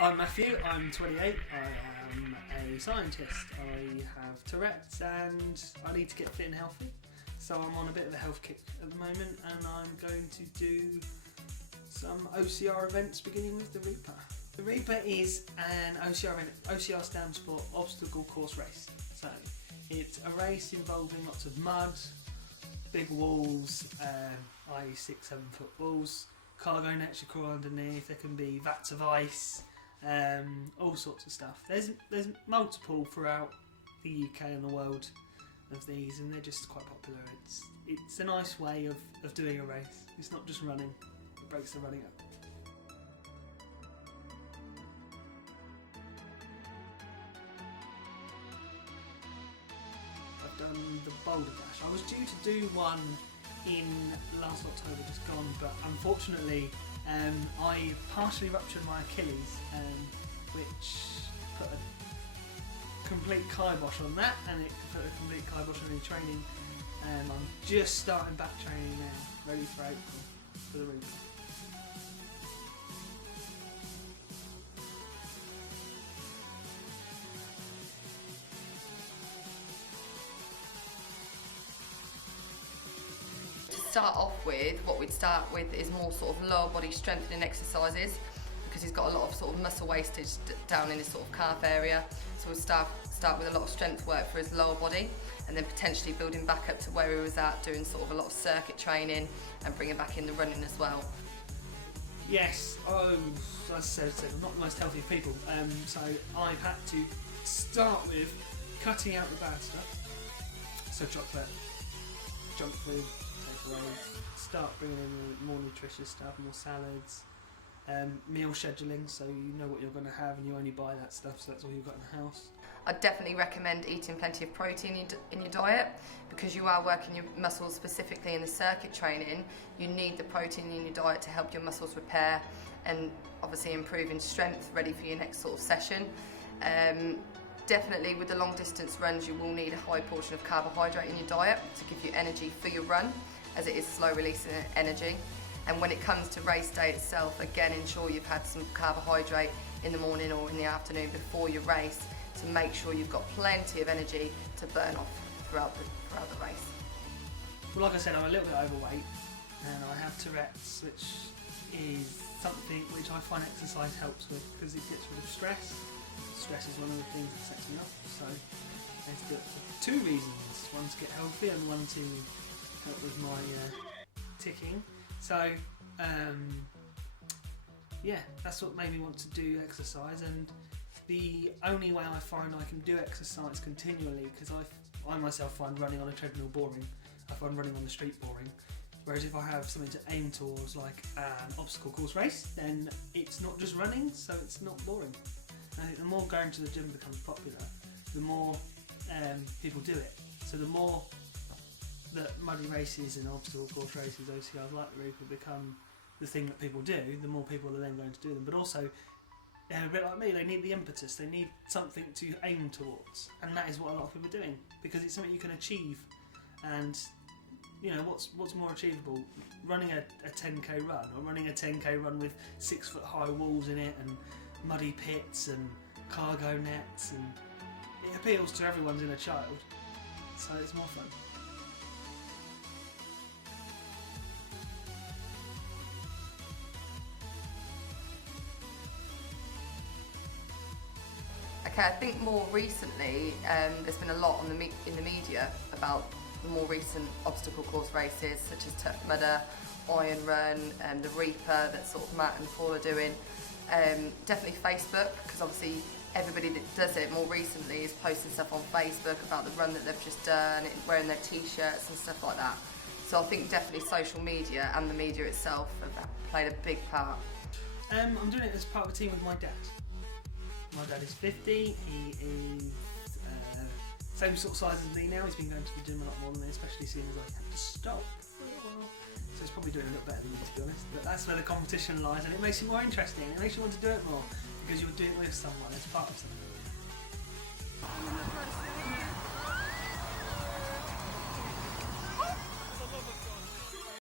I'm Matthew, I'm 28, I am a scientist. I have Tourette's and I need to get fit and healthy. So I'm on a bit of a health kick at the moment and I'm going to do some OCR events beginning with the Reaper. The Reaper is an OCR event. OCR stands for Obstacle Course Race. So it's a race involving lots of mud, big walls, i.e. 6-7 foot walls, cargo nets you crawl underneath, there can be vats of ice, all sorts of stuff. There's multiple throughout the UK and the world of these, and they're just quite popular. It's a nice way of doing a race. It's not just running, it breaks the running up. I've done the Boulder Dash. I was due to do one in last October, just gone, but unfortunately I partially ruptured my Achilles, which put a complete kibosh on that, and it put a complete kibosh on any training. I'm just starting back training now, ready for April for the Reaper. Start off with, what we'd start with is more sort of lower body strengthening exercises, because he's got a lot of sort of muscle wastage down in his sort of calf area. So we'll start with a lot of strength work for his lower body, and then potentially building back up to where he was at, doing sort of a lot of circuit training and bringing back in the running as well. Yes, as I said, I'm not the most healthy of people, so I've had to start with cutting out the bad stuff. So chocolate, junk food, start bringing in more nutritious stuff, more salads, meal scheduling, so you know what you're going to have and you only buy that stuff, so that's all you've got in the house. I'd definitely recommend eating plenty of protein in your diet, because you are working your muscles specifically in the circuit training. You need the protein in your diet to help your muscles repair and obviously improving strength, ready for your next sort of session. Definitely with the long distance runs you will need a high portion of carbohydrate in your diet to give you energy for your run, as it is slow releasing energy. And when it comes to race day itself, again, ensure you've had some carbohydrate in the morning or in the afternoon before your race, to make sure you've got plenty of energy to burn off throughout the race. Well, like I said, I'm a little bit overweight and I have Tourette's, which is something which I find exercise helps with, because it gets rid of stress. Stress is one of the things that sets me up, so let's do it for two reasons. One to get healthy and one to help with my ticking. So yeah, that's what made me want to do exercise, and the only way I find I can do exercise continually, because I myself find running on a treadmill boring, I find running on the street boring, whereas if I have something to aim towards, like an obstacle course race, then it's not just running, so it's not boring. I think the more going to the gym becomes popular, the more people do it. So the more that muddy races and obstacle course races, OCRs like the Reaper, become the thing that people do, the more people are then going to do them. But also, they're a bit like me, they need the impetus, they need something to aim towards. And that is what a lot of people are doing, because it's something you can achieve. And you know, what's more achievable? Running a 10k run, or running a 10k run with 6 foot high walls in it and muddy pits and cargo nets, and it appeals to everyone's inner child, so it's more fun. Okay, I think more recently there's been a lot in the media about the more recent obstacle course races, such as Tough Mudder, Iron Run, and the Reaper that sort of Matt and Paul are doing. Definitely Facebook, because obviously everybody that does it more recently is posting stuff on Facebook about the run that they've just done, wearing their t-shirts and stuff like that. So I think definitely social media and the media itself have played a big part. I'm doing it as part of a team with my dad. My dad is 50, he is same sort of size as me now. He's been going to the gym a lot more than me, especially seeing as I had to stop for a while. So he's probably doing a little better than me, to be honest. But that's where the competition lies, and it makes it more interesting. It makes you want to do it more, because you're doing it with someone, it's part of something.